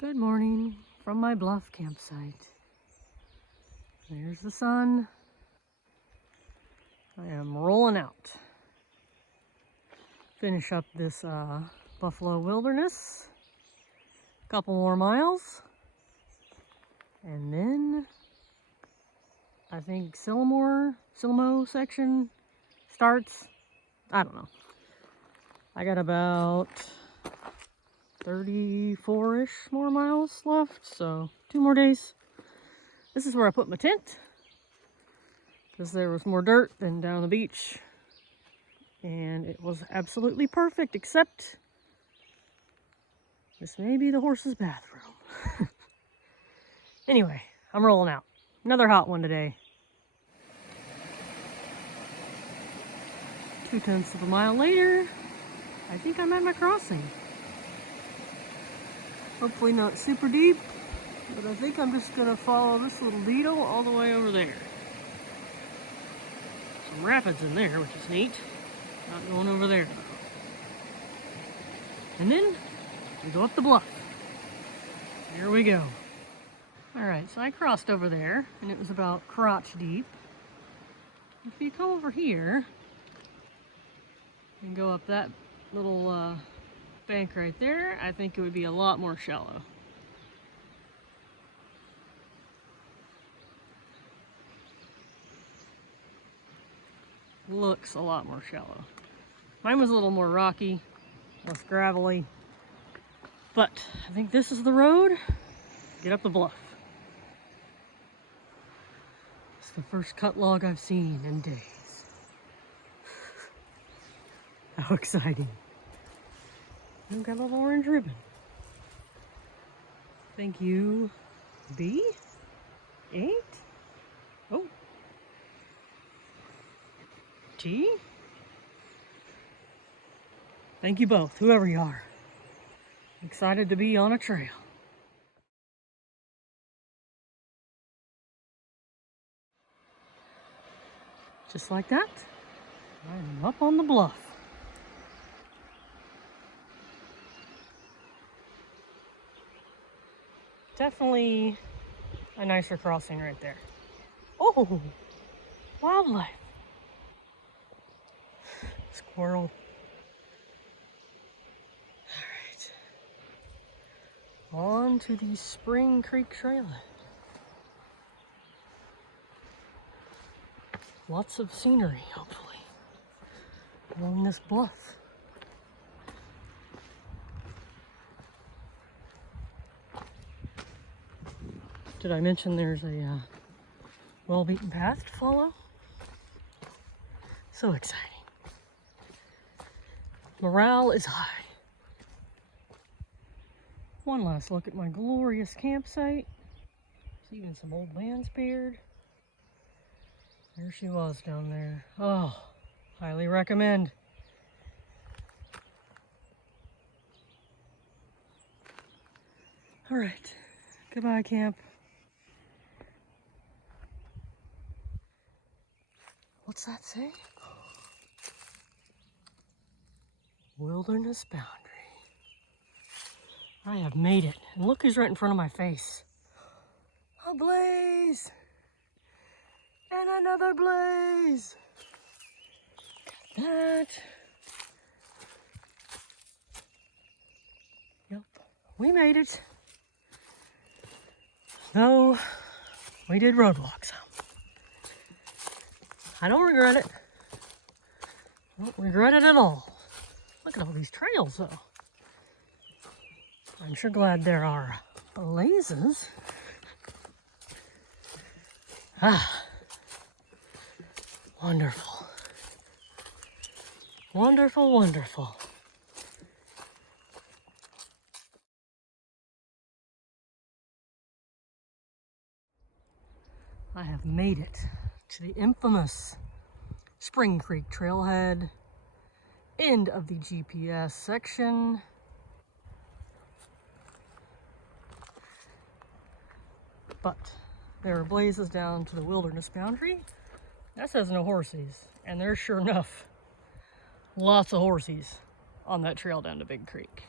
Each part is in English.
Good morning from my bluff campsite. There's the sun. I am rolling out. Finish up this Buffalo Wilderness. Couple more miles. And then I think Silamo section starts. I don't know. I got about 34-ish more miles left, so 2 more days. This is where I put my tent because there was more dirt than down the beach, and it was absolutely perfect, except this may be the horse's bathroom. Anyway, I'm rolling out. Another hot one today. 2/10 of a mile later, I think I'm at my crossing. Hopefully not super deep, but I think I'm just gonna follow this little needle all the way over there. Some rapids in there, which is neat. Not going over there though. And then we go up the bluff. Here we go. All right, so I crossed over there and it was about crotch deep. If you come over here and go up that little bank right there, I think it would be a lot more shallow. Looks a lot more shallow. Mine was a little more rocky, less gravelly, but I think this is the road. Get up the bluff. It's the first cut log I've seen in days. How exciting. I've got a little orange ribbon. Thank you, B8. Oh, T. Thank you both, whoever you are. Excited to be on a trail. Just like that, I'm up on the bluff. Definitely a nicer crossing right there. Oh, wildlife. Squirrel. All right. On to the Spring Creek Trailhead. Lots of scenery, hopefully, along this bluff. Did I mention there's a well-beaten path to follow? So exciting. Morale is high. One last look at my glorious campsite. There's even some old man's beard. There she was down there. Oh, highly recommend. All right, goodbye camp. What's that say? Wilderness boundary. I have made it. And look who's right in front of my face. A blaze! And another blaze! That. Yep, we made it. Though we did roadblock some. I don't regret it. I don't regret it at all. Look at all these trails though. I'm sure glad there are blazes. Ah, wonderful. Wonderful, wonderful. I have made it to the infamous Spring Creek Trailhead, end of the GPS section. But there are blazes down to the wilderness boundary. That says no horsies, and there's sure enough lots of horsies on that trail down to Big Creek.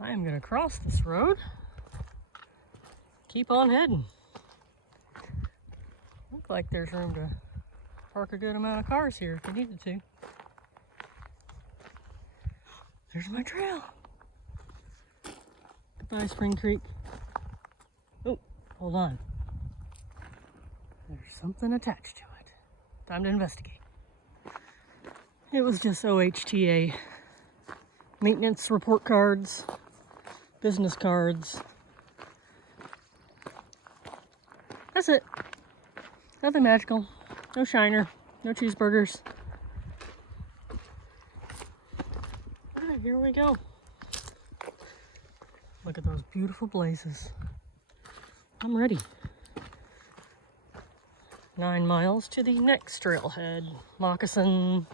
I am gonna cross this road. Keep on heading. Looks like there's room to park a good amount of cars here if we needed to. There's my trail. Goodbye, Spring Creek. Oh, hold on. There's something attached to it. Time to investigate. It was just OHTA. Maintenance report cards, business cards. That's it. Nothing magical. No shiner. No cheeseburgers. Alright, here we go. Look at those beautiful blazes. I'm ready. 9 miles to the next trailhead. Moccasin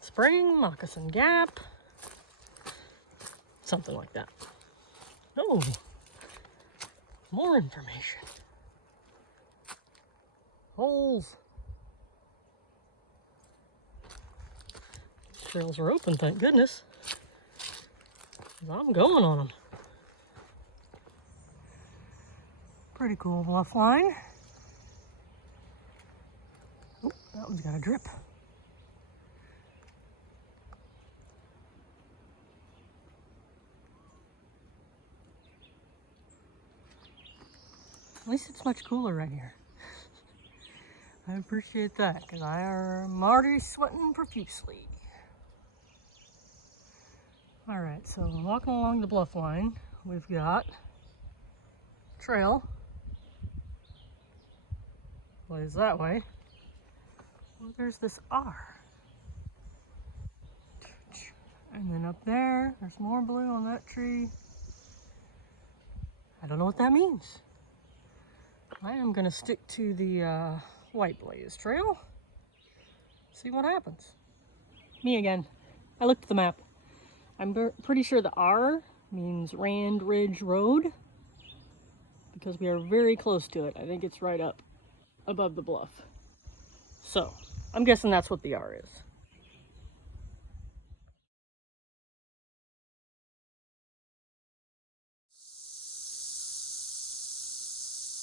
Spring, Moccasin Gap. Something like that. Oh, more information. Holes. Trails are open, thank goodness. 'Cause I'm going on them. Pretty cool bluff line. Oh, that one's got a drip. At least it's much cooler right here. I appreciate that because I'm already sweating profusely. All right, so walking along the bluff line, we've got trail. Lays that way. Well, there's this R. And then up there, there's more blue on that tree. I don't know what that means. I am gonna stick to the White Blaze Trail. See what happens. Me again. I looked at the map. I'm pretty sure the R means Rand Ridge Road because we are very close to it. I think it's right up above the bluff. So, I'm guessing that's what the R is.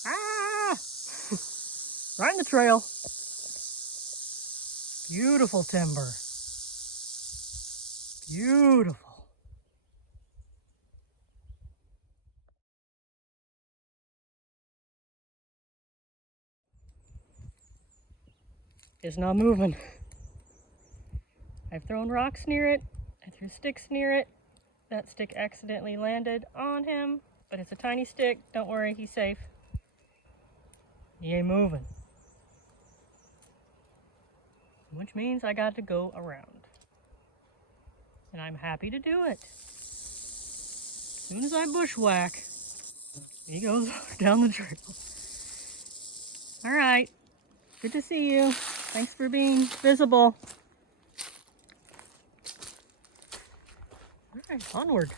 Ah! Right in the trail. Beautiful timber. Beautiful. It's not moving. I've thrown rocks near it. I threw sticks near it. That stick accidentally landed on him, but it's a tiny stick. Don't worry, he's safe. He ain't moving. Which means I got to go around. And I'm happy to do it. As soon as I bushwhack, he goes down the trail. All right, good to see you. Thanks for being visible. All right, onward.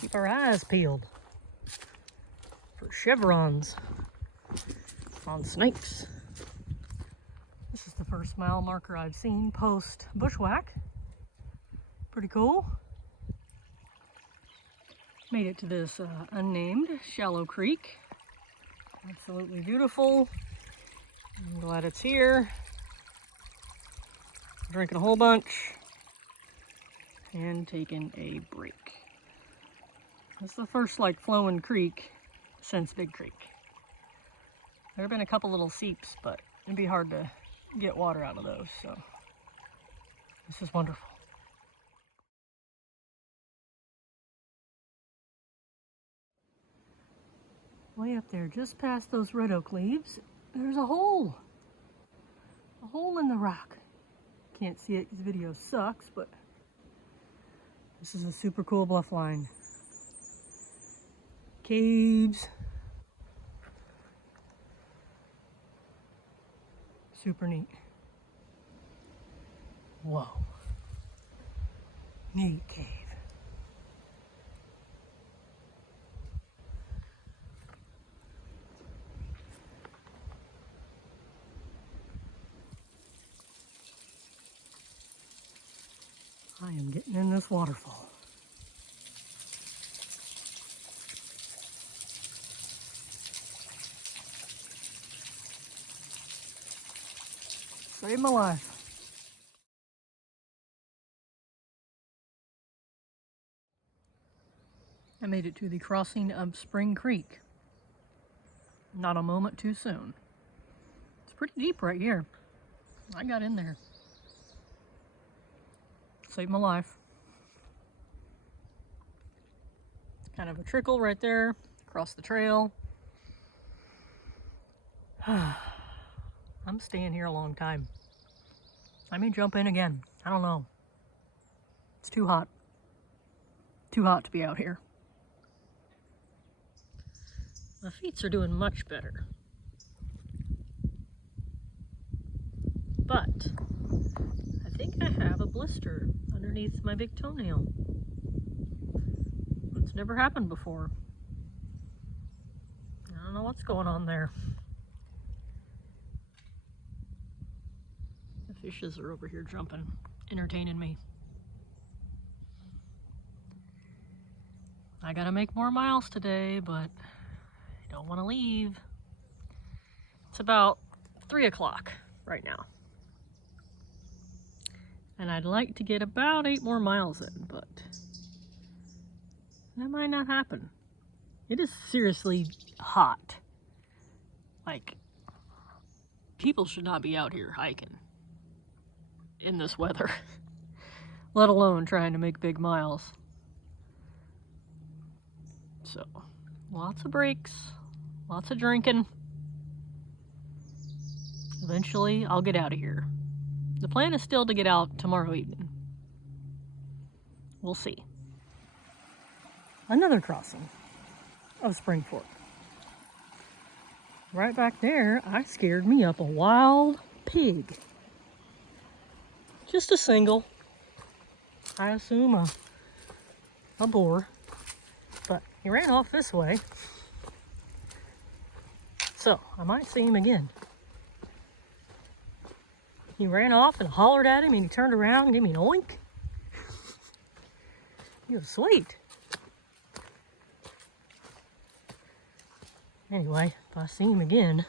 Keep our eyes peeled for chevrons on snakes. This is the first mile marker I've seen post bushwhack. Pretty cool. Made it to this unnamed shallow creek. Absolutely beautiful. I'm glad it's here. Drinking a whole bunch and taking a break. This is the first like flowing creek since Big Creek. There have been a couple little seeps, but it'd be hard to get water out of those, so this is wonderful. Way up there, just past those red oak leaves, there's a hole in the rock. Can't see it because the video sucks, but this is a super cool bluff line. Caves. Super neat. Whoa. Neat cave. I am getting in this waterfall. Saved my life. I made it to the crossing of Spring Creek. Not a moment too soon. It's pretty deep right here. I got in there. Saved my life. It's kind of a trickle right there across the trail. I'm staying here a long time. I may jump in again. I don't know. It's too hot. Too hot to be out here. My feet are doing much better. But I think I have a blister underneath my big toenail. It's never happened before. I don't know what's going on there. The fishes are over here jumping, entertaining me. I gotta make more miles today, but I don't want to leave. It's about 3 o'clock right now. And I'd like to get about 8 more miles in, but that might not happen. It is seriously hot. Like, people should not be out here hiking in this weather, let alone trying to make big miles. So, lots of breaks, lots of drinking. Eventually, I'll get out of here. The plan is still to get out tomorrow evening. We'll see. Another crossing of Spring Fork. Right back there, I scared me up a wild pig. Just a single. I assume a boar. But he ran off this way. So, I might see him again. He ran off and hollered at him and he turned around and gave me an oink. He was sweet. Anyway, if I see him again,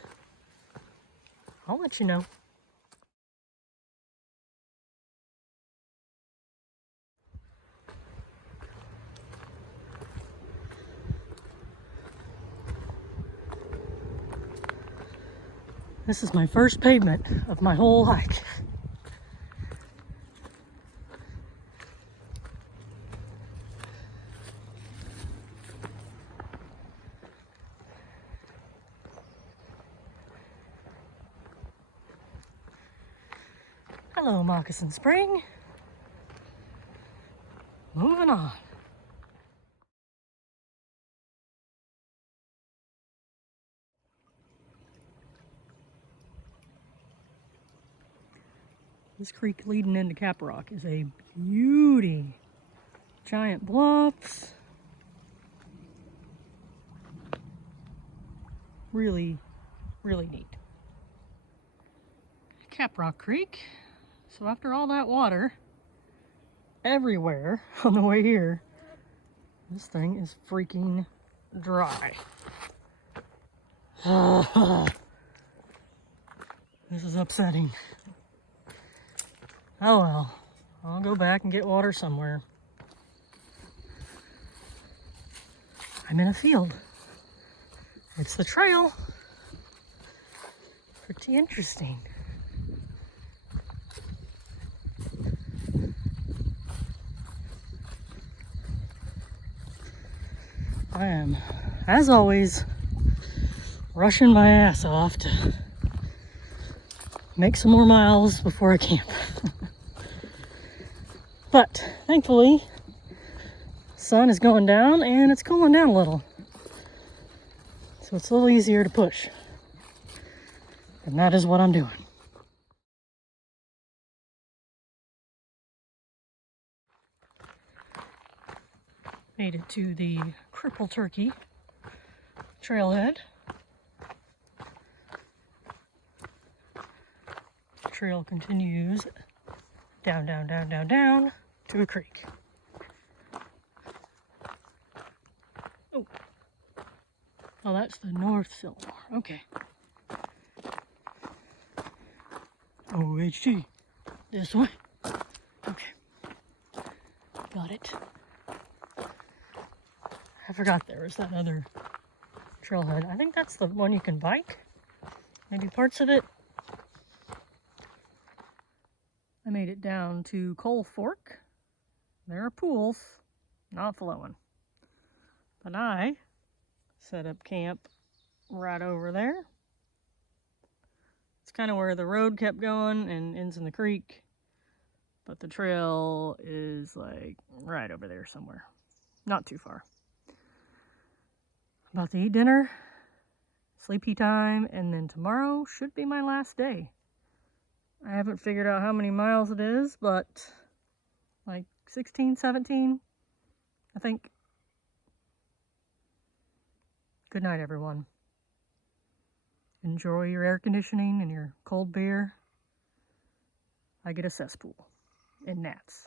I'll let you know. This is my first pavement of my whole hike. Hello, Moccasin Spring. Moving on. This creek leading into Cap Rock is a beauty. Giant bluffs. Really, really neat. Cap Rock Creek. So after all that water, everywhere on the way here, this thing is freaking dry. This is upsetting. Oh well, I'll go back and get water somewhere. I'm in a field. It's the trail. Pretty interesting. I am, as always, rushing my ass off to make some more miles before I camp. But thankfully, the sun is going down and it's cooling down a little. So it's a little easier to push. And that is what I'm doing. Made it to the Cripple Turkey trailhead. The trail continues down, down, down, down, down to a creek. Oh, that's the North Sycamore. Okay. OHT. This way. Okay. Got it. I forgot there was that other trailhead. I think that's the one you can bike. Maybe parts of it. I made it down to Coal Fork. There are pools, not flowing. But I set up camp right over there. It's kind of where the road kept going and ends in the creek. But the trail is like right over there somewhere. Not too far. About to eat dinner, sleepy time, and then tomorrow should be my last day. I haven't figured out how many miles it is, but like 16, 17, I think. Good night, everyone. Enjoy your air conditioning and your cold beer. I get a cesspool and gnats.